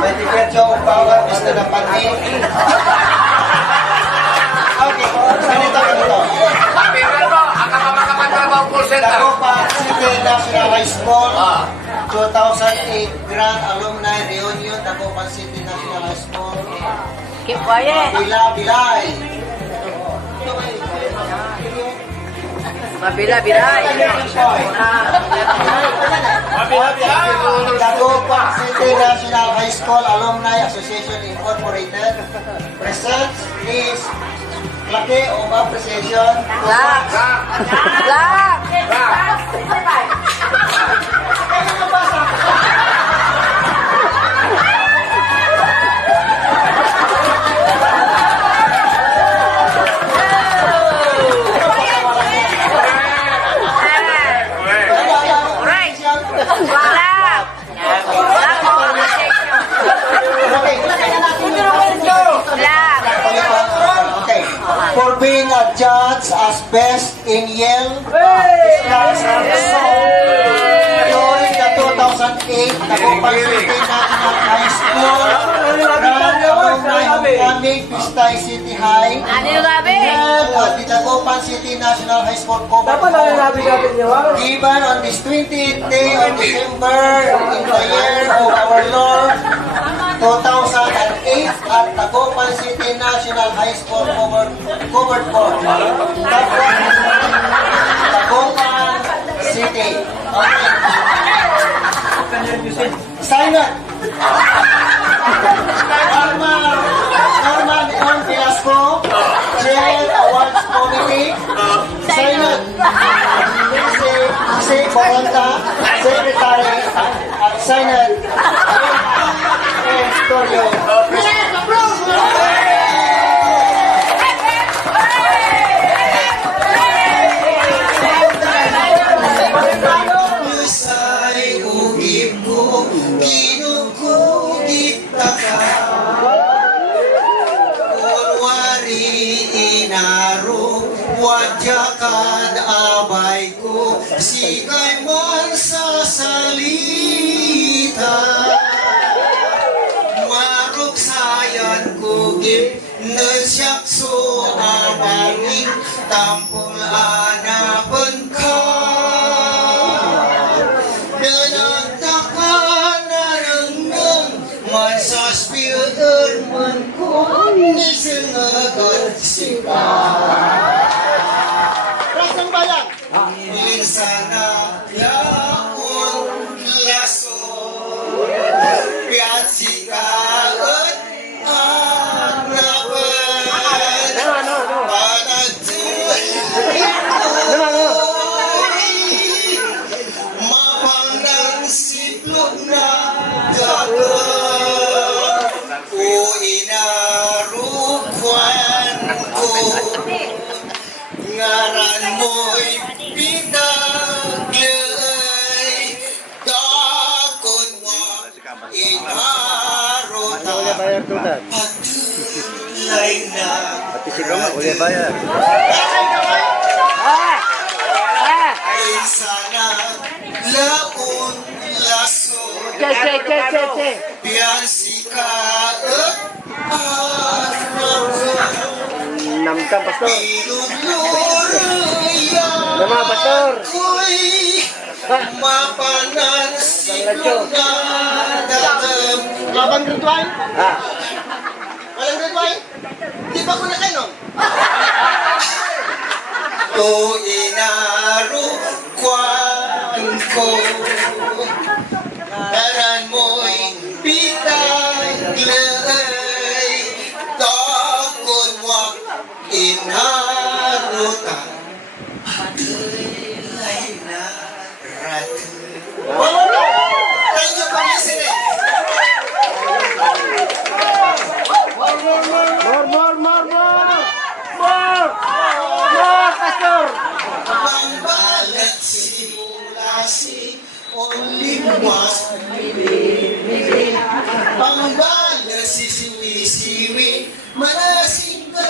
May ticket yung power is na napati. Okay, ganito. Papiran mo, ang kapapagtrabaho call center. Dagupan City National High School, 2008 Grand Alumni Reunion, Dagupan City National High School. Keep quiet. Bilay. Mabila-bilay. Dagupan City National High School Alumni Association Incorporated presents this plaque of appreciation. Clap. Clap. Okay, for being a judge as best in Yale, class during the 2008 Dagupan City National High School Grand Alumni Homecoming, Pistay City High, Ano yung gabi? at the Dagupan City National High School cover given on this 20th day of December in the year of our Lord 2008 at Dagupan City National High School covered court. Dagupan City. Okay. Sign it. Norman Leon Velasco, Chair Awards Committee. Sign it. Si Boranta, Secretary, at sign it. Studio. Say ugip ko, kinukugit ka. Kunwari inaro, wadyakan abay ko, sikay man sa salita. Marok sayan kugip, nasyakso abangin, tampol anapan ka. Nanagtakan na nanggang, mansaspiyan man ko, nisingagat sika. Rasang bayan! Insana yaon laso, piatsika at anapan, panagtuloy mapang siplog na dagat, o inarukwan ko, ngaran mo'y pinaglay, dakon mo inarota, patulay na ay sana laon laso, piyansika at Namtang pastor. Nama pastor. Mapanan siklong na dalam. Laban grade 1? Walang grade 1? Di ba ko na kayo? To inarukwan ko, daran mo'y pitaglay, takon wak inarutan, patulay na ratu. Thank you, Pangasinan. More, pastor. Mangbalat simulasi, only was pangbalat siwi-siwi, malasing ka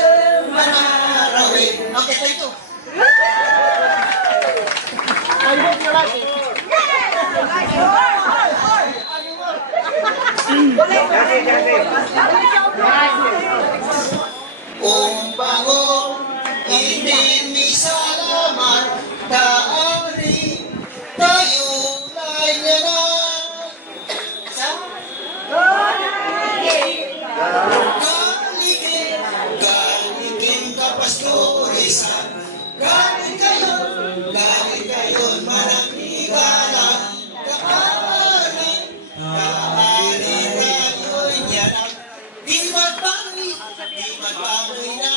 manarawin. Okay, tayo ito. Umbango, hindi mi salamat, taari, tayo lay na na. Galigin ka, pastores, galing kayo, manakigala, kaari kayo niya. Di magbagoy na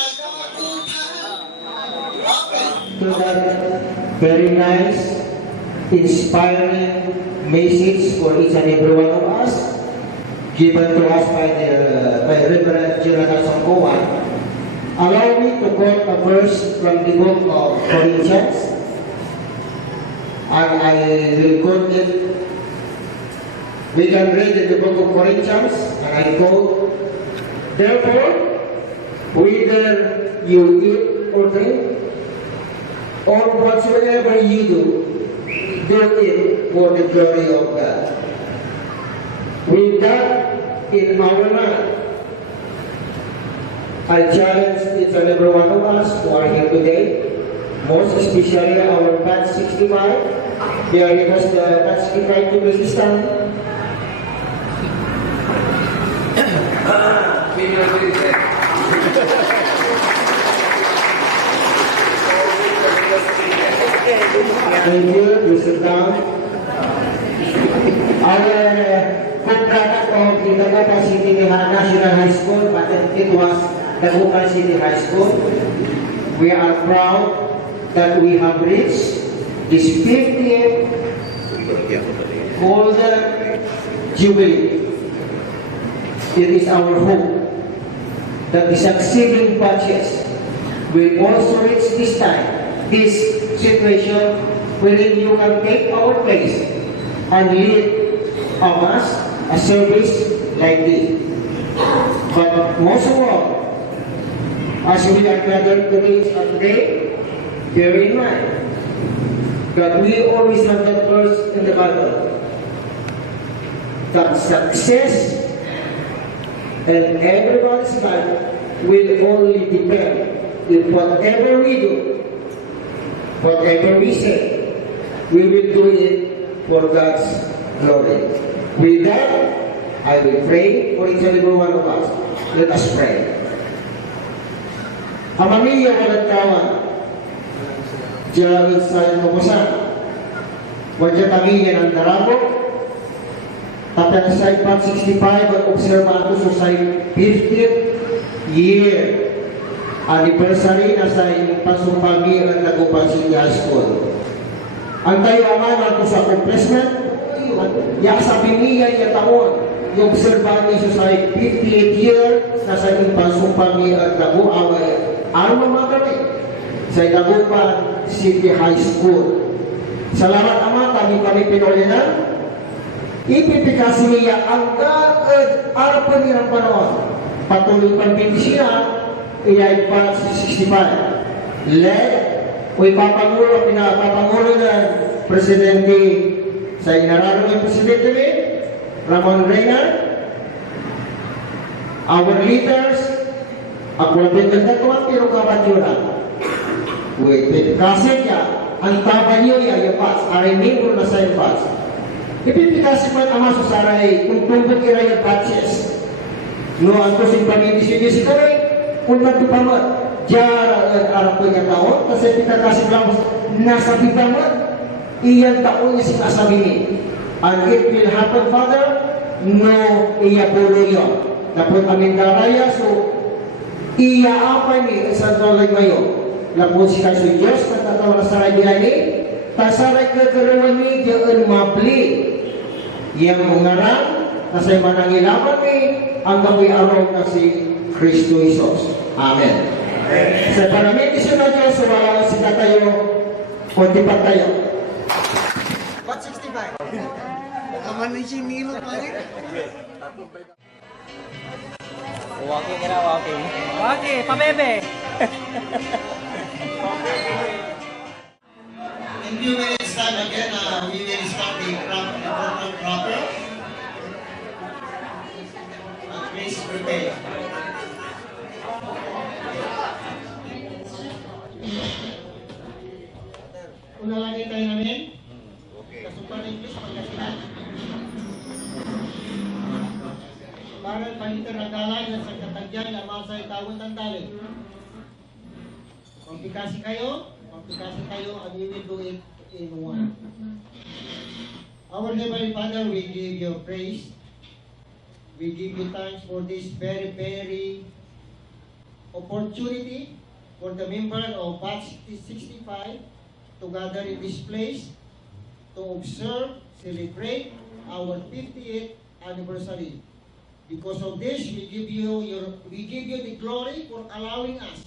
to that very nice, inspiring message for each and every one of us, given to us by Reverend Jonathan Songkowan. Allow me to quote a verse from the book of Corinthians, and I will quote it. We can read in the book of Corinthians, and I quote, "Therefore, whether you eat or drink, or whatsoever you do it for the glory of God." With that in our mind, I challenge each and every one of us who are here today, most especially our batch 65. Here it was the batch 65 to be stand. Thank you, we sit down. Our contract of the Dagupan City National High School, but it was Dagupan City High School. We are proud that we have reached this 50th Golden Jubilee. It is our hope that the succeeding batches will also reach this time, this situation wherein you can take our place and lead a mass, a service like this. But most of all, as we are gathered today, bear in mind that we always have that verse in the Bible, that success and everybody's life will only depend if whatever we do, whatever we say, we will do it for God's glory. With that, I will pray for each and every one of us. Let us pray. Amamiya kalagkawan, Diyan sa kapusan, wadya kami yan ang darabo, tapos sa 65 at observado sa 50th year anniversary na sa pasumpagi ang Dagupan City High School. Ang tayo aman nato sa accomplishment, ya sa piniyay ya taon, yung observado sa 50th year na sa pasumpagi ang Dagupan alma mater sa Dagupan City High School. Salamat Ama, kami pinulinan. Ipipikasi niya ang arapan niya ng panahon. Patuloy pang siya, iyay pa sa 65. Led, o ipapangulo, pinapapangulo ng Presidente sa inararo ng Presidente ni Ramon Reyna. Our leaders, ako ang pinagdatuan, pero kabatyura. Kasi niya, ang taban niyo niya, yung pats, aray minggo na sa yung pats. Ipipikasi pa Ama sa saray, kung tumpag kira yung patses. No, ang kusing pamindisyon niya si Karay, kung nagtupamat, diyara ang arap ko niya taon, kasi pikakasi lang nasa pipamat, iyan taon niya sinasabi niya. And it will happen, Father, no, iya pulo yun. Napun amin daraya, so, iya apa ni, sa dolay mayo. Lapun si Kaso Diyos, natatawa na saray bihay ni, tasaray kagarawan ni, diyan mapli. Yang mengarang, nasa'y manangilaman ni, ang gabi araw na si Kristo Jesus. Amen. Sa paramedisyon na Diyos, wala sila tayo, konti pa tayo. What 65? Aman na siya nilo pa rin. Walking ka na, walking. Okay, pabebe. In few minutes time again, we will start the proper. tawon tandali. Magpikasi kayo, and we will do it in one. Our Heavenly Father, we give you praise. We give you thanks for this very, very opportunity for the members of Batch 65 to gather in this place to observe, celebrate our 50th anniversary. Because of this, we give you the glory for allowing us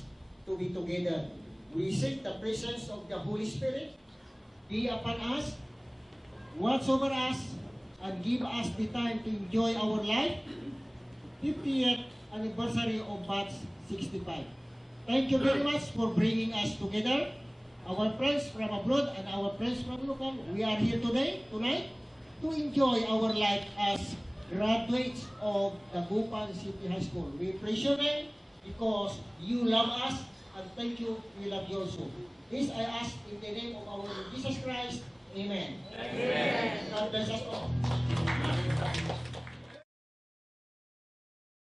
to be together. We seek the presence of the Holy Spirit be upon us, watch over us, and give us the time to enjoy our life. 50th anniversary of Batch 65. Thank you very much for bringing us together. Our friends from abroad and our friends from local, we are here tonight, to enjoy our life as graduates of the Bupan City High School. We praise your name because you love us, and thank you, we love you also. This I ask in the name of our Lord Jesus Christ. Amen. Amen. God bless us all.